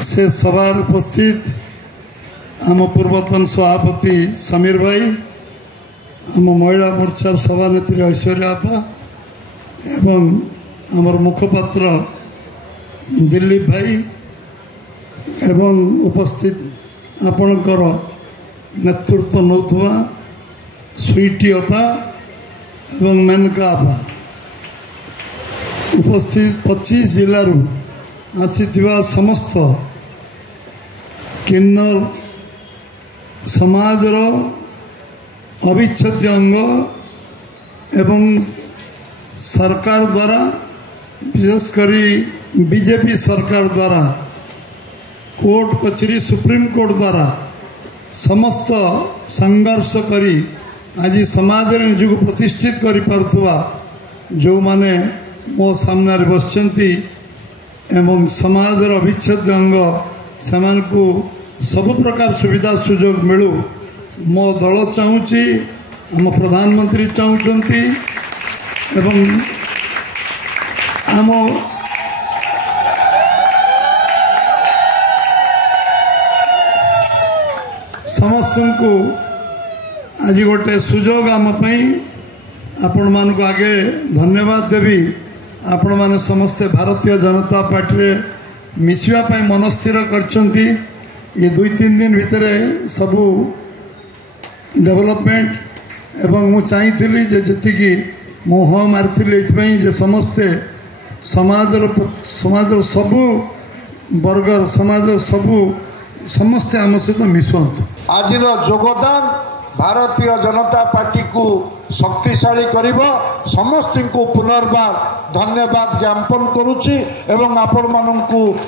से सभा उपस्थित आम पूर्वतन सभापति समीर भाई, आम महिला मोर्चार सभानेत्री ऐश्वर्या आपा एवं आमर मुखपात्र दिलीप भाई एवं उपस्थित आपणकर नेतृत्व नौथुवा स्वीटी अपा एवं मेनका अपा उपस्थित 25 जिलूर आसीथिबा समस्त किन्नर समाजर अविच्छेद्य अंग एवं सरकार द्वारा विशेषकर बीजेपी सरकार द्वारा कोर्ट कचेरी सुप्रीम कोर्ट द्वारा समस्त संघर्ष करी आज समाज निजक प्रतिष्ठित कर पारुवा जो माने मो सामने बसचंती एवं समाजर अविच्छेद्य अंग से सब प्रकार सुविधा सुजोग मिलू मो दल चाहूँगी आम प्रधानमंत्री चाहूँगी एवं आम समस्त को आज गोटे सुजोग आम आपण मान को आगे धन्यवाद देवी। आपण माने समस्ते भारतीय जनता पार्टी रे मिसिया पाई मन स्थिर करछंती। ये 2-3 दिन भितर सबू डेवलपमेंट एवं मु चाहिए जी मु हाँ मारी जे समस्ते समाजर सबू वर्गर समाज सबू समस्ते आम सहित मिशंतु। आज योगदान भारतीय जनता पार्टी को शक्तिशाली करिब समस्त को पुनर्बार धन्यवाद ज्ञापन करुच्ची एवं आपण मानू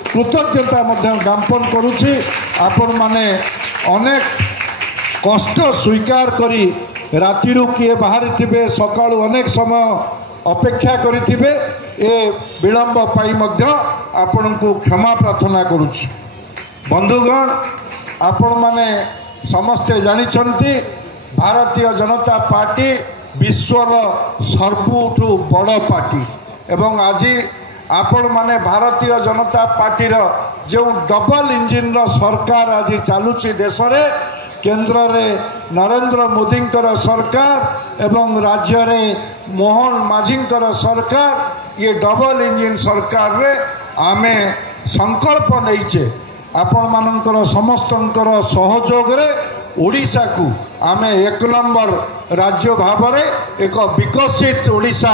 कृतज्ञता ज्ञापन करुच्ची। आपण माने अनेक कष्ट स्वीकार करी राति किए बाहरी थे सकाळु अनेक समय अपेक्षा करिथिबे ए विलंब पाई मध्य आपण को क्षमा प्रार्थना करुच्ची। बंधुगण आपण माने समस्ते जानिछंती भारतीय जनता पार्टी विश्वर सर्वठु बड़ पार्टी एवं आज आपण माने भारतीय जनता पार्टीर जो डबल इंजिन सरकार आज चलुची देश रे केंद्र रे नरेंद्र मोदी सरकार एवं राज्य रे मोहन माझींकर सरकार ये डबल इंजिन सरकार रे आमे संकल्प नहींचे आपण मानकर समस्तंकर सहयोग रे ओडिशा को आमे 1 नंबर राज्य भाव में एक विकसित ओडिशा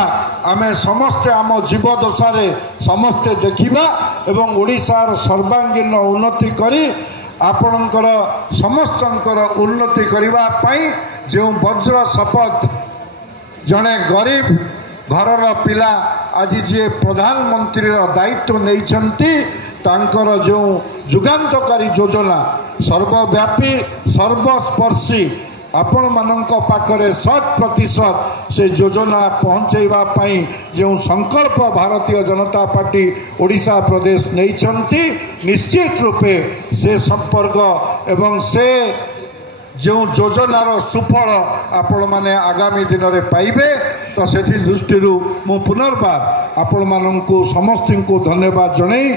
आमे समस्ते आम जीवदशा रे समस्ते देखिबा एवं ओडिशार सर्वांगीन उन्नति करी आपणकर समस्तंकर उन्नति करिबा पाई जो वज्र शपथ जड़े गरीब घरर पिला आज जे प्रधानमंत्री दायित्व नहीं तांकर जो जुगान्तकारी योजना सर्वव्यापी सर्वस्पर्शी आपण मानक पाखरे 100% से योजना पहुँचेवा पाई जो संकल्प भारतीय जनता पार्टी ओडिशा प्रदेश नहीं निश्चित रूपे से संपर्क एवं से जो योजनार सुफल आपण माने आगामी दिन में पाइबे। तो से दृष्टि मु पुनर्बार आपण मानक समस्त को धन्यवाद जणाई।